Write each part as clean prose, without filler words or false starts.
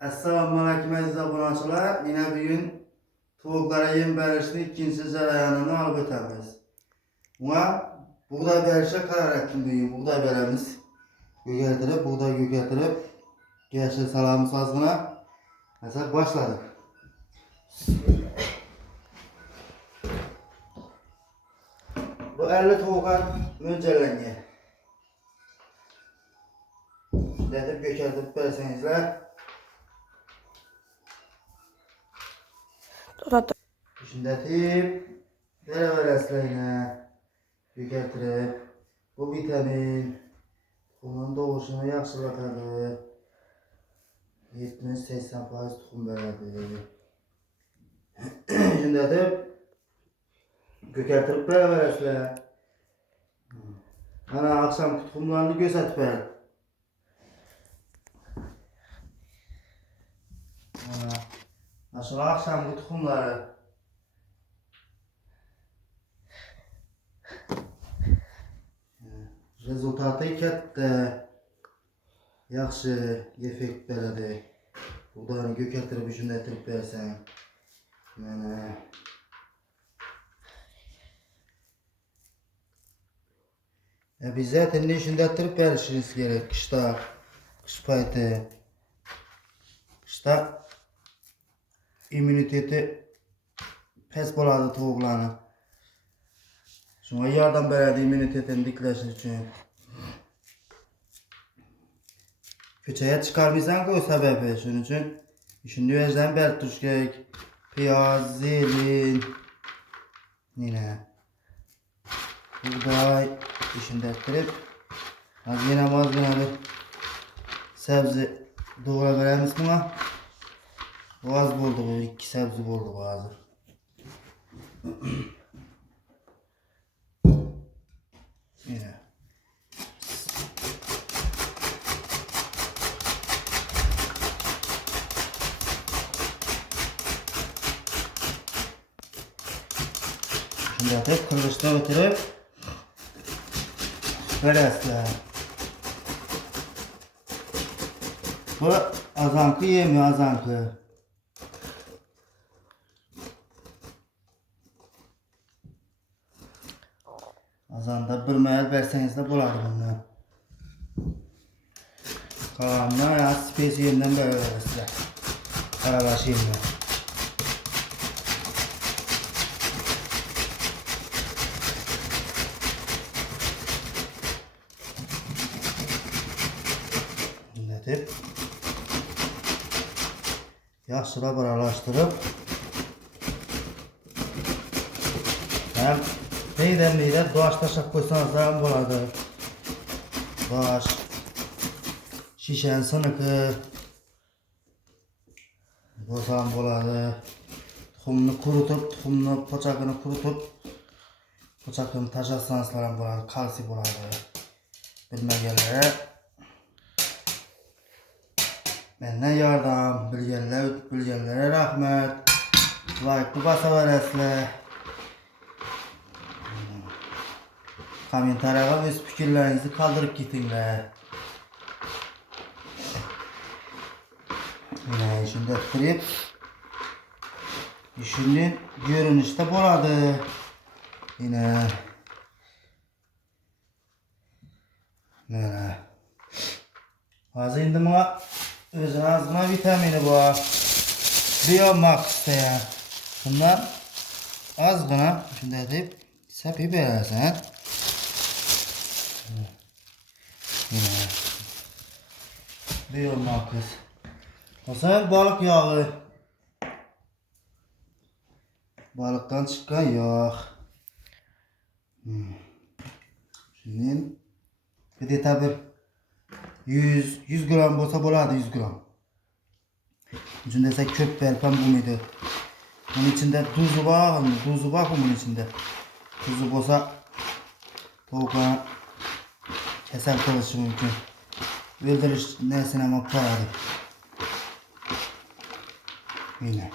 Assalamu alaikum aziz obunachilar. Yine bugün tavuklara yem berishni ikinci jarayonini olib o'tamiz. Buna buğday berishga qaror etdim bugün. Buğday beramiz. Ko'kartirib, buğday ko'kartirib, yashil salamiz ozgina. Mesela başladık. Bu 50 tavuklar mo'ljallangan. Shunday deb ko'kartirib bersangizlar. Shunday deb beraverasizlar. Ko'kartirib, bu vitamin tuxumning doğuşunu yaxshilatadi. 70-80% tuxum beradi. Shunday deb ko'kartirib beraverasizlar. Mana akşamki tuxumlarni ko'rsatib beradi. Mana shu akşamki tuxumlari. Rezultatı katta, yaxshi effekt beradi. Buğdayni ko'kartirib shunday turib bersang. Mana обязательно shunday turib berishingiz kerak. Qish payti. Qishda immuniteti past bo'ladi tovuqlarning. Shunga yordam beradi immunitetini tiklash uchun. Ko'chaga chiqarmaysan-ku sababi shuning uchun shunday yerdan berib turish kerak. Piyoz, zelin, nina. Buğday shunday qilib ozgina bir sabzi doğrab beramiz buna. Az bo'ldi bu, 2 sabzi bo'ldi bu hozir. Yine. Shunday qilib qirg'ichda o'tirib berasizlar. Bu azanki yemi azanki. Azanda bir mayal verseniz de bo'lardi buni. Qalanini ya spes yemdan beraverasizlar. Aralash yemdan. Bunday deb yaxshilab aralashtirib ham meyda dosh tashlab qo'ysangiz ham bo'ladi. Dosh, shishan siniki bo'lsa ham bo'ladi. Tuxumni quritib, tuxumni pochagini quritib, pochagini tashlasangiz ham bo'ladi, kalsiy bo'ladi. Bilmaganlar mendan yordam, bilganlarga rahmat. Like bosaverasizlar. Kommentariyaga o'z fikrlaringizni qoldirib ketinglar. Mana shunday qilib shunday ko'rinishda bo'ladi. Mana hozir endi menga o'zini ozgina vitamini bor. Biomaxda. Bundan ozgina shunday deb sapib berasan. Biomax. Mesela balık yağı. Balıktan çıkan yağ. Şimdi bir de tabi 100 gram olsa bo'lardi 100 gram. Üçün desek köp berpam bu muydu? Bunun içinde tuzu var bunun içinde. Tuzu olsa tavuklar keser kılışı mümkün. Öldürüş nesine ama paradır. Yine.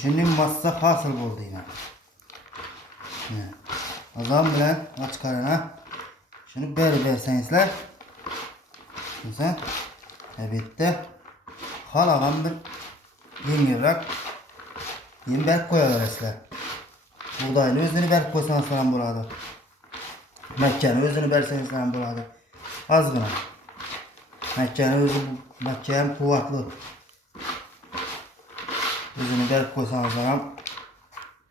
Şimdi massa hasıl oldu yine. O zaman bilen aç karına şunu bersensizler. Güzel. Evet de halagan bir yengilroq yem berib qo'yaverasizlar. Buğdayni o'zini berib qo'ysangiz ham bo'ladi. Makkani o'zini bersangiz ham bo'ladi. Ozgina. Makkani o'zi makka ham quvvatli. O'zini berib qo'ysangiz ham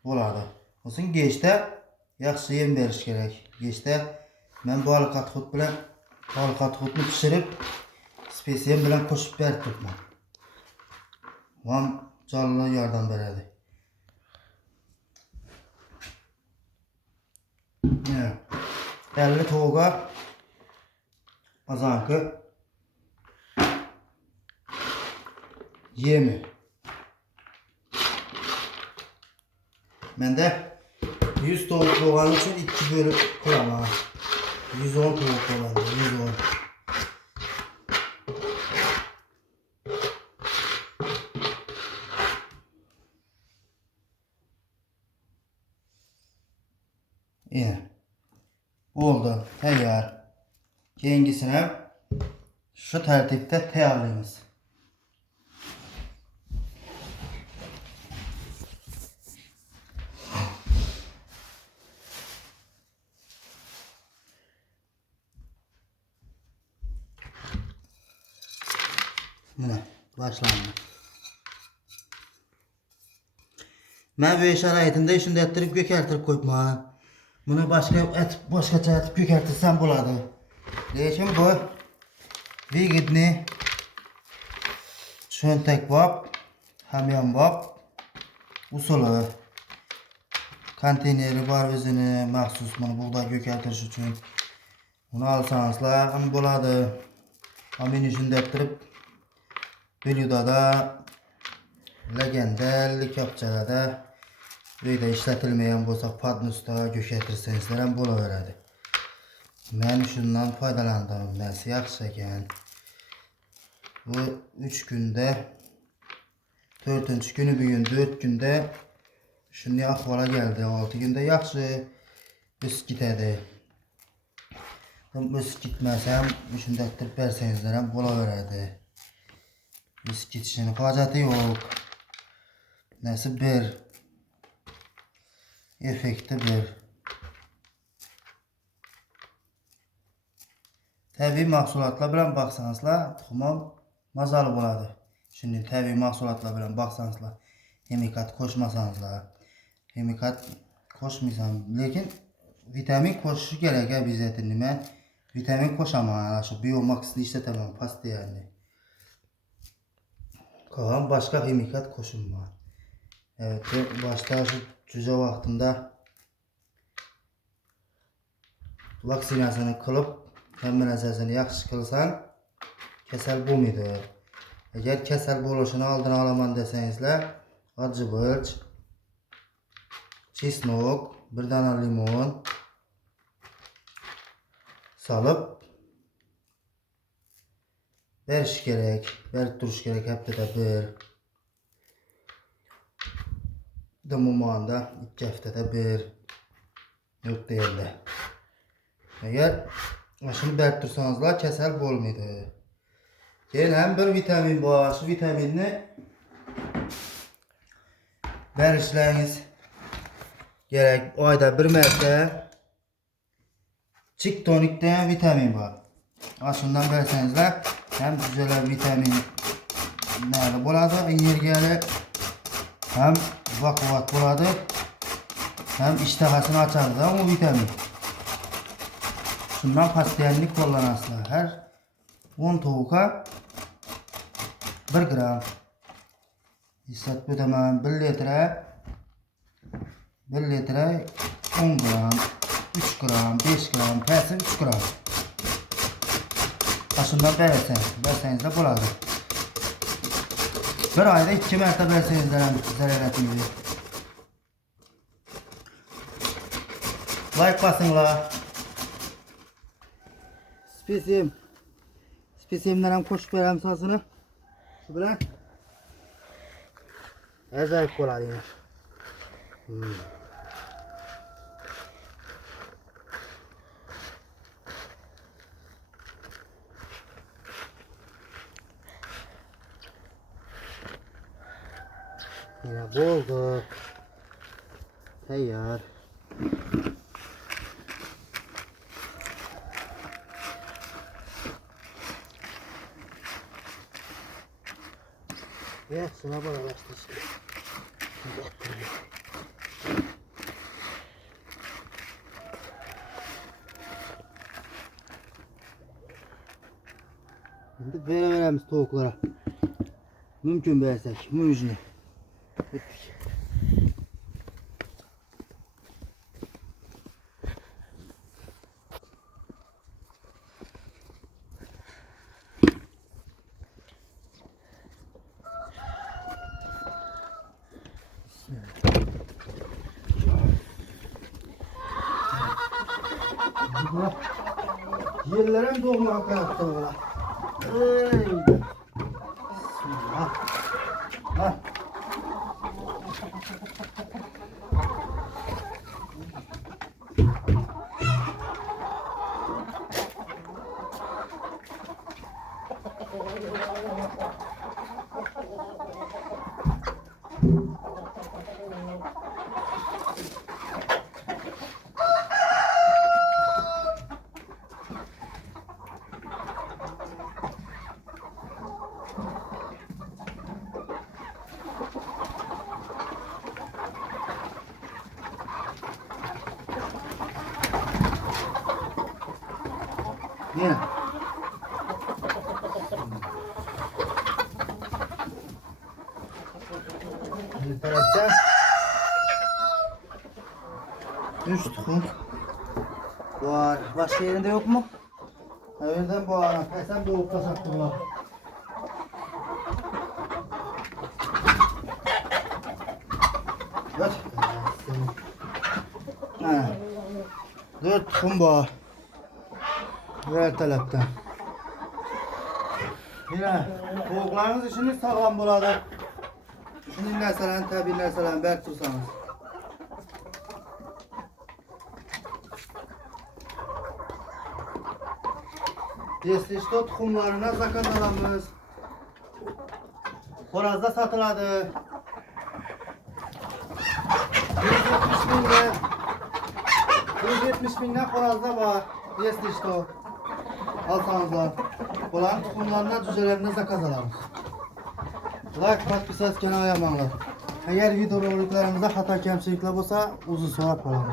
bo'ladi. O'sin gechda yaxshi yem berish kerak. Gechda men baliq qattiq bilan baliq qattiqni pishirib spesiyam bilan qo'shib berib turibman. Ham jonli yordam beradi. Elli tovuğa azanki yemi. Mende 100 tavuk bo'lgani uchun 2 bölüp qilaman. 110 tavuk bo'ladi, 110. Oldu, tayyor. Keyingisini şu tartibda tayyorlaymiz. Mana başlayalım. Men bu sharoitimda shunday ettirib ko'kartirib qo'yibman. Buni boshqacha etib ko'kartirsam bo'ladi. Lekin bu vigidni cho'ntakbob, hamyonbob usuli. Konteyneri bor o'zini maxsus buni buğday ko'kartirish uchun. Uni olsangizlar ham bo'ladi. Amini shunday ettirib Belyudada, laganda, likopchada uyda ishlatilmagan bo'lsa podnosda ko'kartirsangizlar ham bo'laveradi. Men shundan foydalandim. Nasi yaxshi ekan. Bu 3 kunda 4-kuni bugun 4 kunda shunday ahvolga keldi. 6 kunda yaxshi o'sib ketadi. O'sib ketmasam shunday qilib bersangizlar ham bo'laveradi. O'sib ketishini hojati yo'q. Nasi bir effekti bir. Tabiiy mahsulotlar bilan baqsangizlar, tuxum mazali bo'ladi. Shunday tabiiy mahsulotlar bilan baqsangizlar, ximikat qo'shmasangizlar. Ximikat qo'shmaysam, lekin vitamin qo'shish kerak обязательно. Nima? Vitamin qo'shaman, shu Biomax'ni ishlataman postoyanni. Kalan başka ximikat qo'shilmaydi. Evet, başta şu cüce vaqtimda vaksinasini qilib, hamma narsasini yaxshi qilsang, kasal bo'lmaydi. Agar kasal bo'lishini oldini olaman desangizlar, acı bo'lch, chesnok, bir dana limon solib berish kerak, berib turish kerak haftada bir. Dumumanda 2 haftada bir yo'q deyildi. Agar shuni berib tursangizlar kasal bo'lmaydi. Keyin ham bir vitamin bor. Shu vitaminni berishlaringiz kerak. Oyda bir marta Chick tonikda vitamin bor. Shundan bersangizlar hem güzel vitamin nerede bo'ladi, energiyali, hem baquvvat bo'ladi, hem ishtahasini ochadi da o vitamin. Shundan postoyanlik qo'llanasizlar. Har 10 tovuqqa 1 gram. Eslatib o'taman, 1 litre 10 gram, 3 gram, 5 gram, pasi 3 gram. Şundan berseniz de bo'ladi. Bir ayda 2 marta bersangizlar ham zarar etmaydi. Like basinglar. Spesiyemdan ham qo'shib beramiz sozini. Shu bilan ajoyib bo'ladi. Yine bulduk. Teyar. Ya şuna bak araştırsın. Şimdi veremiz tavuklara. Mümkün versek. Mümkün. Bittik. Yerlerim doğma kanatta ola. Bismillah. Ha. Yine. Bir tarafta 3 tukum var. Başka yerinde yok mu? Evden bu ana. Sen doğup da sattırlar. Ver. Ha. 4 tukum var. Her taraftan. Yine tavuklarınız işiniz sağlam burada. Şimdi mesela tabi mesela berk tutsanız. Destiçto tukumlarına zakaz alamız. Horazda satıladı. 170 binde 170 binde horazda var. Destiçto. Alsanızlar. Olan tukumlarına cücelerine zakaz alamız. Like, podpisat, kanal yamanlar. Eğer videoroliklerimizde hata kemçilikler olsa uzun sonra koyarız.